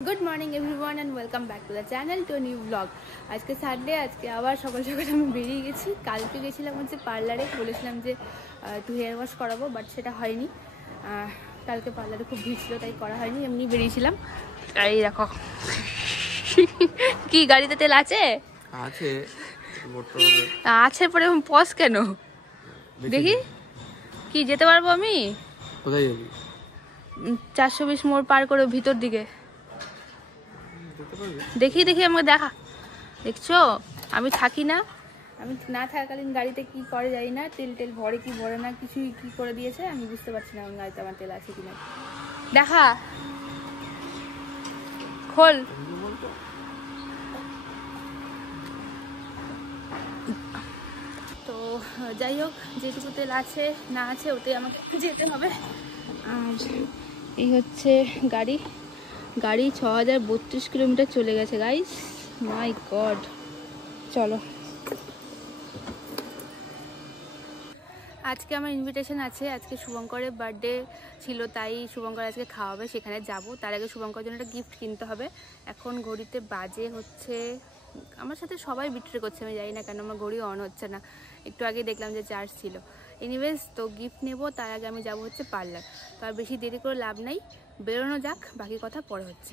Good morning everyone and welcome back to the channel to new blog. आज के Sunday आज के आবার সকাল সকাল আমি বেরিয়ে গেছি। কালকে গেছিলাম হচ্ছে পার্লারে, বলেছিলাম যে একটু হেয়ার ওয়াশ করাবো, বাট সেটা হয়নি। কালকে পার্লারে খুব ভিড় ছিল তাই করা হয়নি, এমনি বেরিয়েছিলাম। এই দেখো কি গাড়িতে তেল আছে আছে আছে পরে পজ কেন দেখি কি যেতে পারবো আমি? কোথায় যাবি? 420 মোড় পার করে ভিতর দিকে দেখি দেখি আমাকে দেখা। দেখছো আমি থাকি না, আমি না থাকাকালীন গাড়িতে কি করে যাই না, তেল টেল ভরে কি ভরে না, কিছুই কি করে দিয়েছে আমি বুঝতে পারছি না। আমার গাড়িতে আমার তেল আছে কিনা দেখা, খোল। তো যাই হোক, যেটুকু তেল আছে না আছে ওতে আমাকে যেতে হবে। আর এই হচ্ছে গাড়ি 6032 কিলোমিটার চলে গেছে গাইস, মাই গড। চলো, আজকে আমার ইনভিটেশন আছে। আজকে শুভঙ্করের বার্থডে ছিল, তাই শুভঙ্কর আজকে খাওয়াবে, সেখানে যাব। তার আগে শুভঙ্করের জন্য একটা গিফট কিনতে হবে। এখন ঘড়িতে বাজে হচ্ছে, আমার সাথে সবাই বিট্রে করছে, আমি জানি না কেন আমার ঘড়ি অন হচ্ছে না। একটু আগে দেখলাম যে চার্জ ছিল। এনিওয়েজ, তো গিফট নেব, তার আগে আমি যাব হচ্ছে পার্লার। তো আর বেশি দেরি করে লাভ নাই, বেরোনো যাক, বাকি কথা পরে হচ্ছে।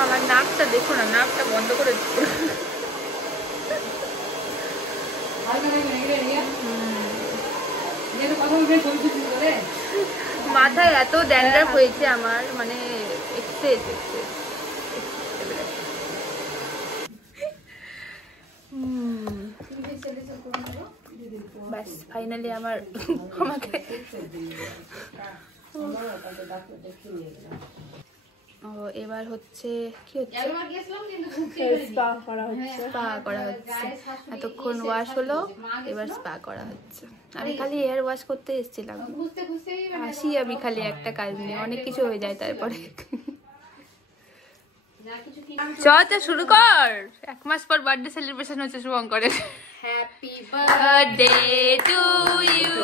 আমার নাকটা দেখো না, নাকটা বন্ধ করে মাথায় এত ড্যান্ড্রাফ হয়েছে আমার, মানে এক্সেস। বাস ফাইনালি আমাকে এবার হচ্ছে কি হচ্ছে, স্পা করা হচ্ছে। এতক্ষণ ওয়াশ হলো, এবার স্পা করা হচ্ছে। আমি খালি হেয়ার ওয়াশ করতে এসেছিলাম, আসি আমি খালি একটা কাজ নিয়ে, অনেক কিছু হয়ে যায় তারপরে। চল শুরু কর। 1 মাস পর বার্থডে সেলিব্রেশন হচ্ছে শুভঙ্করের। Happy birthday to you,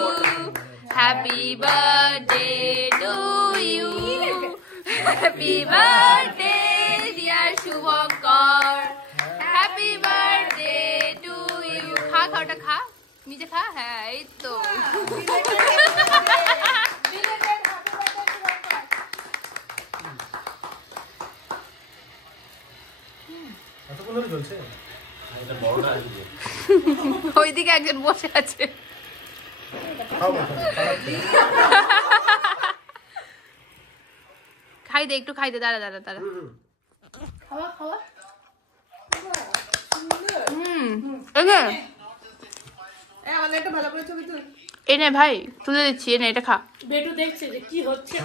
happy birthday to you, happy birthday dear Shubhankar, happy birthday to you. খা খাওয়াটা খা, নিজে খা। হ্যাঁ এই তো ওইদিকে একজন বসে আছে। খাই দে, একটু খাই দে, দাঁড়া। খাওয়া এনে ভাই তুলে দিচ্ছি, এনে এটা খা। বেটু দেখছে যে কি হচ্ছে।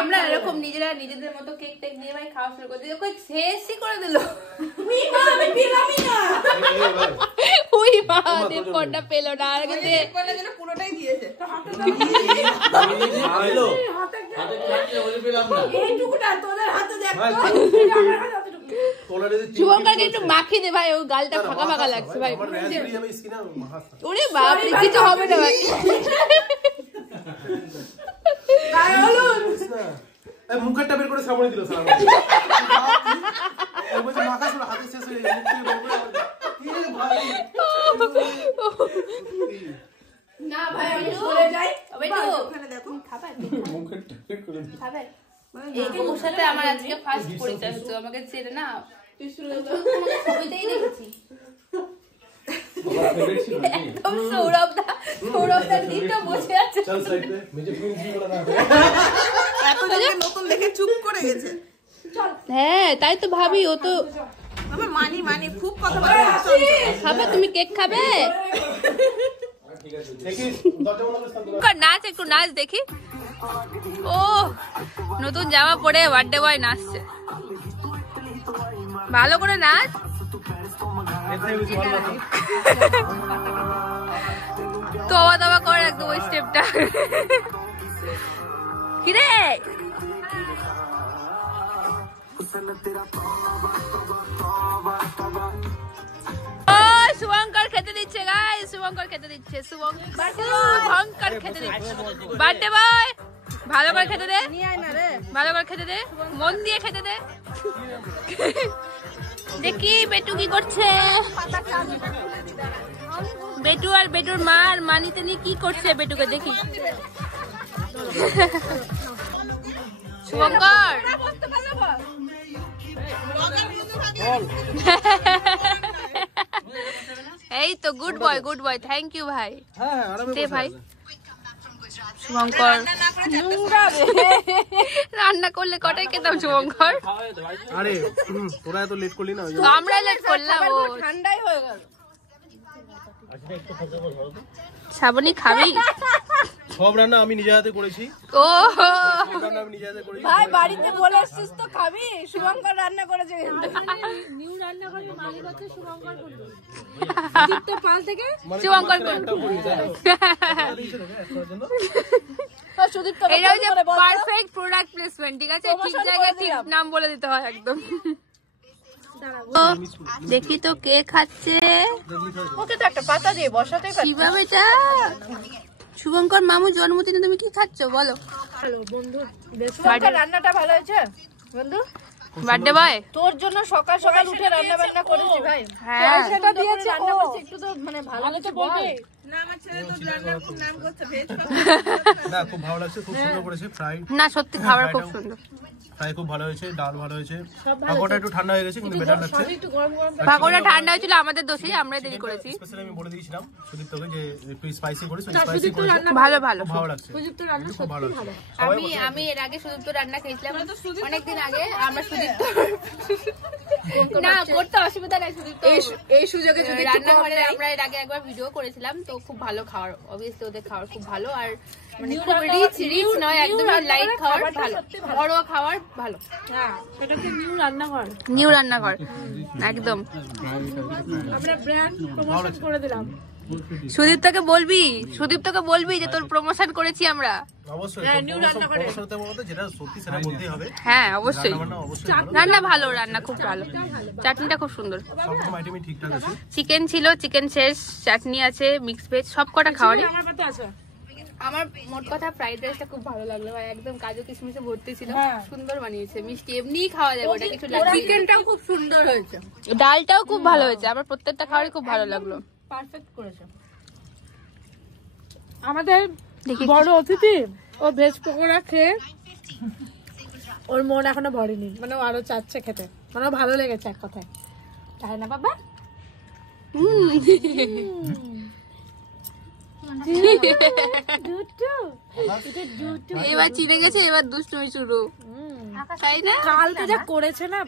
আমরা এরকম নিজেদের মতো কেক টেক নিয়ে ভাই খাওয়া শুরু করে দিই, শেষই করে দিল। দেবকন্যা পেলো না, পুরোটাই দিয়েছে। শুভঙ্করকে একটু মাখিয়ে দে ভাই, ওই গালটা ফাঁকা ফাঁকা লাগছে ভাই। ওরে বাপরে, কিছু হবে না ভাই। মুখটা বের করে সামনে দিল না ভাই, আমি চলে যাই। ওখানে দেখো খাবার খাবে। ওর সাথে আমার আজকে ফার্স্ট পরিচয় হচ্ছে, আমাকে চেনে না, তোমাকে ছবিতেই দেখেছি। একদম সৌরভদার দিকটা বসে আছে। নতুন দেখে চুপ করে গেছে। হ্যাঁ তাই তো ভাবি, ও তো আমার মানি খুব কথা বলে। খাবে তুমি? কেক খাবে? নাচ, একটু নাচ দেখি। ও নতুন জামা পরে বার্থডে বয় নাচছে, ভালো করে নাচ। তবা কর একদম ওই স্টেপটা। কিরে শুভঙ্কর খেতে দিচ্ছে গাইস, শুভঙ্কর খেতে দিচ্ছে, শুভঙ্কর খেতে দিচ্ছে। বার্থডে বয়, ভালো করে খেতে দে, ভালো করে খেতে দে, মন দিয়ে খেতে দে। দেখি বেটু কি করছে, বেটু আর বেটুর মা আর মানিতে নিয়ে কি করছে বেটুকে দেখি। শুভঙ্কর এই তো good boy, good boy, thank you ভাই। দে ভাই। শুভঙ্কর রান্না করলে কটাই খেতাম শুভঙ্কর? আরে তোরা এত লেট করলি না, আমরা লেট করলাম। ও ঠান্ডাই হয়ে গেল। শ্রাবণী খাবি? সব রান্না আমি নিজে হাতে করেছি। ও ভাই বাড়িতে বলে এসেছিস তো খাবি, শুভঙ্কর রান্না করেছে। নিউ রান্না করবে মালিক হচ্ছে শুভঙ্কর করবে। শুভঙ্কর এটা হচ্ছে পারফেক্ট প্রোডাক্ট প্লেসমেন্ট, ঠিক আছে? ঠিক জায়গায় ঠিক নাম বলে দিতে হয় একদম। দেখি তো কে খাচ্ছে, ওকে তো একটা পাতা দিয়ে বসাতে কিভাবে এটা। শুভঙ্কর মামু জন্মদিনে তুমি কি খাচ্ছ বলো? বন্ধু রান্নাটা ভালো হয়েছে বন্ধু। বার্থডে বয়, তোর জন্য সকাল সকাল উঠে রান্না বান্না করেছি ভাই। হ্যাঁ সেটা দিয়েছে রান্না করছি, একটু তো মানে ভালো তো বলবে না। আমার ছেলে তো রান্না খুব নাম করছে, ভেজ না খুব ভালো লাগছে, খুব সুন্দর করেছে ফ্রাই। না সত্যি খাবার খুব সুন্দর, ফ্রাই খুব ভালো হয়েছে, ডাল ভালো হয়েছে, পাকোড়া একটু ঠান্ডা হয়ে গেছে কিন্তু বেটার লাগছে। পাকোড়া ঠান্ডা হয়েছিল আমাদের দোষেই, আমরা দেরি করেছি। স্পেশালি আমি বলে দিয়েছিলাম সুদীপ্তকে যে একটু স্পাইসি করিস, স্পাইসি করিস। ভালো ভালো ভালো লাগছে, সুদীপ্ত রান্না খুব ভালো লাগছে। আমি এর আগে সুদীপ্ত রান্না খেয়েছিলাম অনেকদিন আগে। আমরা সুদীপ্ত না করতে অসুবিধা নাই, সুদীপ্ত এই সুযোগে যদি রান্নাঘরে আমরা এর আগে একবার ভিডিও করেছিলাম, তো খুব ভালো খাবার, অবভিয়াসলি ওদের খাবার খুব ভালো। আর মানে খুব রিচ নয়, একদম লাইট খাবার, ভালো ঘরোয়া খাবার ভালো। হ্যাঁ এটা তো নিউ রান্নাঘর, নিউ রান্নাঘর একদম। আমরা ব্র্যান্ড প্রমোশন করে দিলাম। সুদীপ্তকে বলবি যে তোর প্রমোশন করেছি আমরা। অবশ্যই নিউ রান্না করে যেটা সত্যি সেটা বলতেই হবে। হ্যাঁ অবশ্যই, রান্না ভালো, রান্না খুব ভালো, চাটনিটা খুব সুন্দর, সব রকম আইটেমই ঠিকঠাক আছে। চিকেন ছিল, চিকেন শেষ, চাটনি আছে, মিক্স ভেজ, সব কটা খাওয়ারই। আমার মোট কথা ফ্রাইড রাইসটা খুব ভালো লাগলো ভাই, একদম কাজু কিশমিশে ভর্তি ছিল, সুন্দর বানিয়েছে, মিষ্টি এমনিই খাওয়া যাবে ওটা, কিছু লাগবে। চিকেনটাও খুব সুন্দর হয়েছে, ডালটাও খুব ভালো হয়েছে, আমার প্রত্যেকটা খাবারই খুব ভালো লাগলো। পারফেক্ট করেছে। আমাদের বড় অতিথি ও ভেজ পকোড়া খেয়ে ওর মন এখনো ভরেনি, মানে ও আরো চাচ্ছে খেতে, মানে ভালো লেগেছে এক কথায়, তাই না বাবা? এবার চিড়ে গেছে, এবার দুষ্টুমি শুরু, তাই না? কালকে যা করেছে না,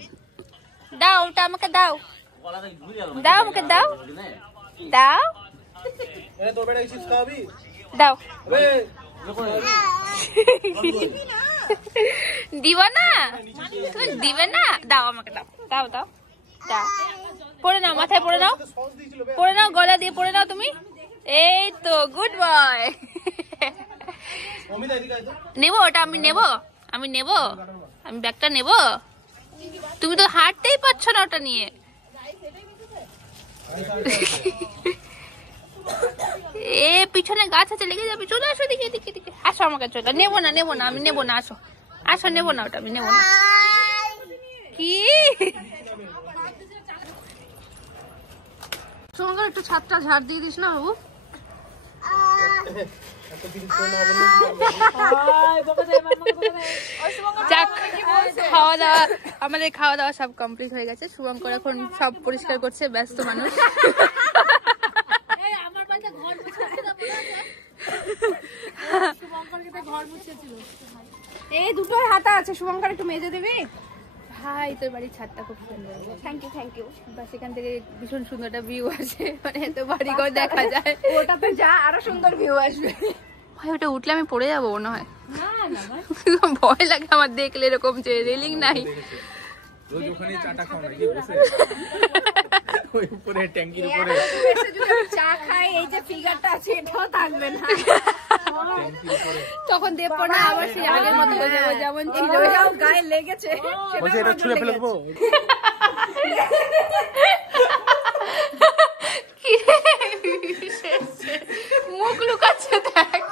দাও ওটা আমাকে দাও, দাও আমাকে দাও, দাও তোর বেটা চিপস খাওয়াবি? দাও। দিবা না, তুমি দিবে না? দাও আমাকে, দাও দাও দাও দাও, পরে নাও, মাথায় পরে নাও, পরে নাও, গলা দিয়ে পরে নাও তুমি। এই তো গুড বয়। নেবো ওটা, আমি নেবো, আমি ব্যাগটা নেবো। তুমি তো হাঁটতেই পারছো না ওটা নিয়ে। এ পিছনে গাছ আছে, লেগে যাবে, চলে আসো দিকে দিকে দিকে, আসো আমাকে চলে। নেবো না আমি নেবো না, আসো আসো, নেবো না ওটা, আমি নেবো না। কি তোমাকে একটু ছাদটা ঝাড় দিয়ে দিস না বাবু। যাক, আমাদের খাওয়া দাওয়া সব কমপ্লিট হয়ে গেছে। শুভঙ্কর এখন সব পরিষ্কার করছে, ব্যস্ত মানুষ। এই দুটোর হাতা আছে, শুভঙ্কর একটু মেজে দিবি ভাই? তোর বাড়ির ছাদটা খুব সুন্দর, থ্যাংক ইউ। বাস এখান থেকে ভীষণ সুন্দর একটা ভিউ আছে, মানে এত বাড়িঘর দেখা যায়। ওটাতে যা আরো সুন্দর ভিউ আসবে ভাই। ওটা উঠলে আমি পড়ে যাবো মনে হয়, ভয় লাগে আমার দেখলে, এরকম যে রেলিং নাই। চা খাই, এই যে ফিগারটা আছে এটাও থাকবে না। তখন দেবো না আবার সেই আগের মতো হয়ে যাবো যেমন ছিল। গায়ে লেগেছে বলছি এটা ছুঁড়ে ফেলে দেবো। কি মুখ লুকাচ্ছে দেখ।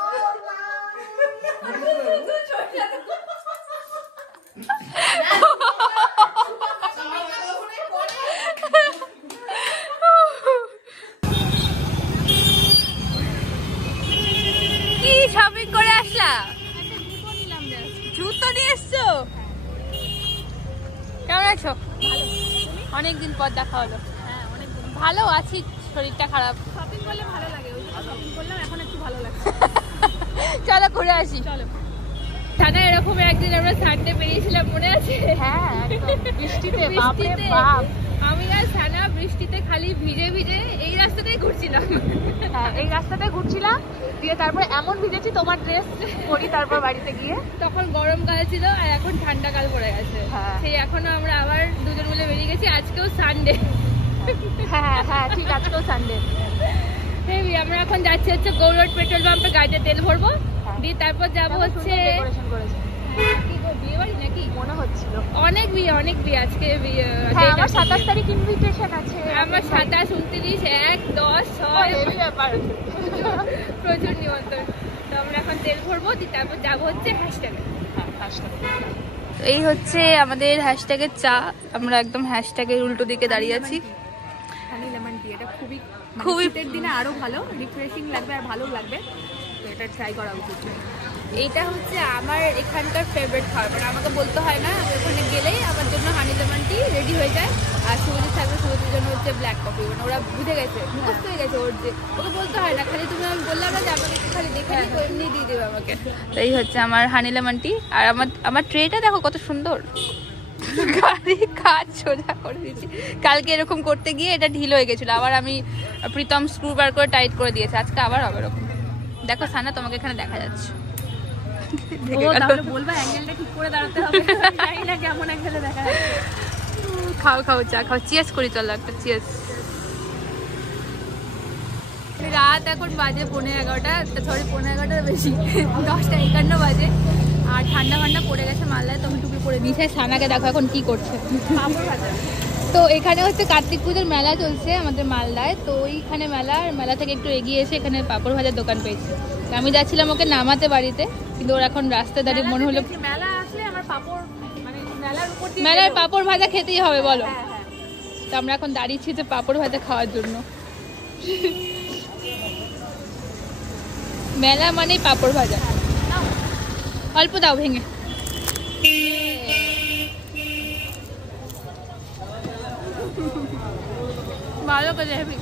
কি শপিং করে আসলা? জুতো নিয়ে এসছো? কেমন আছো? অনেকদিন পর দেখা হলো। ভালো আছি, শরীরটা খারাপ। শপিং করলে ভালো লাগে, ওই শপিং করলাম, এখন একটু ভালো লাগছে। চলো ঘুরে আসি। চলো। টানা এরকম একদিন আমরা সানডে বেরিয়েছিলাম, মনে আছে? হ্যাঁ বৃষ্টিতে বাপরে বৃষ্টিতে। বাপ। আমি আর সানা বৃষ্টিতে খালি ভিজে ভিজে এই রাস্তাতেই ঘুরছিলাম। হ্যাঁ এই রাস্তাতে ঘুরছিলাম, দিয়ে তারপর এমন ভিজেছি তোমার ড্রেস পরি তারপর বাড়িতে গিয়ে। তখন গরমকাল ছিল আর এখন ঠান্ডাকাল পড়ে গেছে। হ্যাঁ। সেই এখনো আমরা আবার দুজন মিলে বেরিয়ে গেছি, আজকেও সানডে। হ্যাঁ হ্যাঁ ঠিক, আজকেও সানডে। হেবি। আমরা এখন যাচ্ছি হচ্ছে গৌরড পেট্রোল পাম্পে, গাড়িতে তেল ভরবো, দিয়ে তারপর যাবো হচ্ছে ডেকোরেশন করেছে বিয়ে বাড়ি নাকি মনে হচ্ছিল। অনেক বিয়ে, অনেক বিয়ে আজকে। হ্যাঁ আমার 27 তারিখ ইনভিটেশন আছে। আমার 27, 29, 1, 10, 6 হেভি ব্যাপার। প্রচুর নিমন্ত্রণ। তো আমরা এখন তেল ভরবো, দিয়ে তারপর যাবো হচ্ছে হ্যাশট্যাগে। এই হচ্ছে আমাদের হ্যাশট্যাগের চা। আমরা একদম হ্যাশট্যাগের উল্টো দিকে দাঁড়িয়ে আছি। হানি লেমন টি, এটা খুবই খুবই শীতের দিনে আরো ভালো, রিফ্রেশিং লাগবে আর ভালো লাগবে, তো এটা ট্রাই করা উচিত। এইটা হচ্ছে আমার এখানকার ফেভারিট খাবার, মানে আমাকে বলতে হয় না, আমি ওখানে গেলেই আমার জন্য হানি লেমন টি রেডি হয়ে যায়। আর সুবিধা থাকবে, সুবিধার জন্য হচ্ছে ব্ল্যাক কফি। মানে ওরা বুঝে গেছে, মুখস্থ হয়ে গেছে ওর, যে ওকে বলতে হয় না, খালি তুমি আমি বললাম না যে আমাকে একটু খালি দেখে নিই, তো এমনি দিয়ে দেবে আমাকে। তো এই হচ্ছে আমার হানি লেমন টি। আর আমার ট্রেটা দেখো কত সুন্দর, গাড়ি কাজ সোজা করে দিচ্ছি। কালকে এরকম করতে গিয়ে এটা ঢিল হয়ে গেছিল, আবার আমি প্রীতম স্ক্রু বার করে টাইট করে দিয়েছে, আজকে আবার হবে এরকম। দেখো সানা, তোমাকে এখানে দেখা যাচ্ছে। বলবা অ্যাঙ্গেলটা ঠিক করে দাঁড়াতে হবে, জানি না কেমন অ্যাঙ্গেলে দেখা যাচ্ছে। খাও খাও, চা খাও, চিয়ার্স করি, চলো একটা চিয়ার্স। রাত এখন বাজে 11:30, সরি 11:30 বেশি, 10:51 বাজে। আর ঠান্ডা ঠান্ডা পড়ে গেছে মালদায়, তো আমি টুপি পরে নিয়েছি। সানাকে দেখো এখন কি করছে। তো এখানে হচ্ছে কার্তিক পুজোর মেলা চলছে আমাদের মালদায়, তো ওইখানে মেলা থেকে একটু এগিয়ে এসে এখানে পাঁপড় ভাজার দোকান পেয়েছি। আমি যাচ্ছিলাম ওকে নামাতে বাড়িতে, কিন্তু ওর এখন রাস্তায় দাঁড়িয়ে মনে হলো মেলা আসলে আমার পাপড়, মানে মেলার উপর দিয়ে মেলার পাঁপড় ভাজা খেতেই হবে বলো। তো আমরা এখন দাঁড়িয়েছি যে পাঁপড় ভাজা খাওয়ার জন্য। মেলা মানেই পাঁপড় ভাজা। অল্প দাও ভেঙে। ভালো করে হেবি।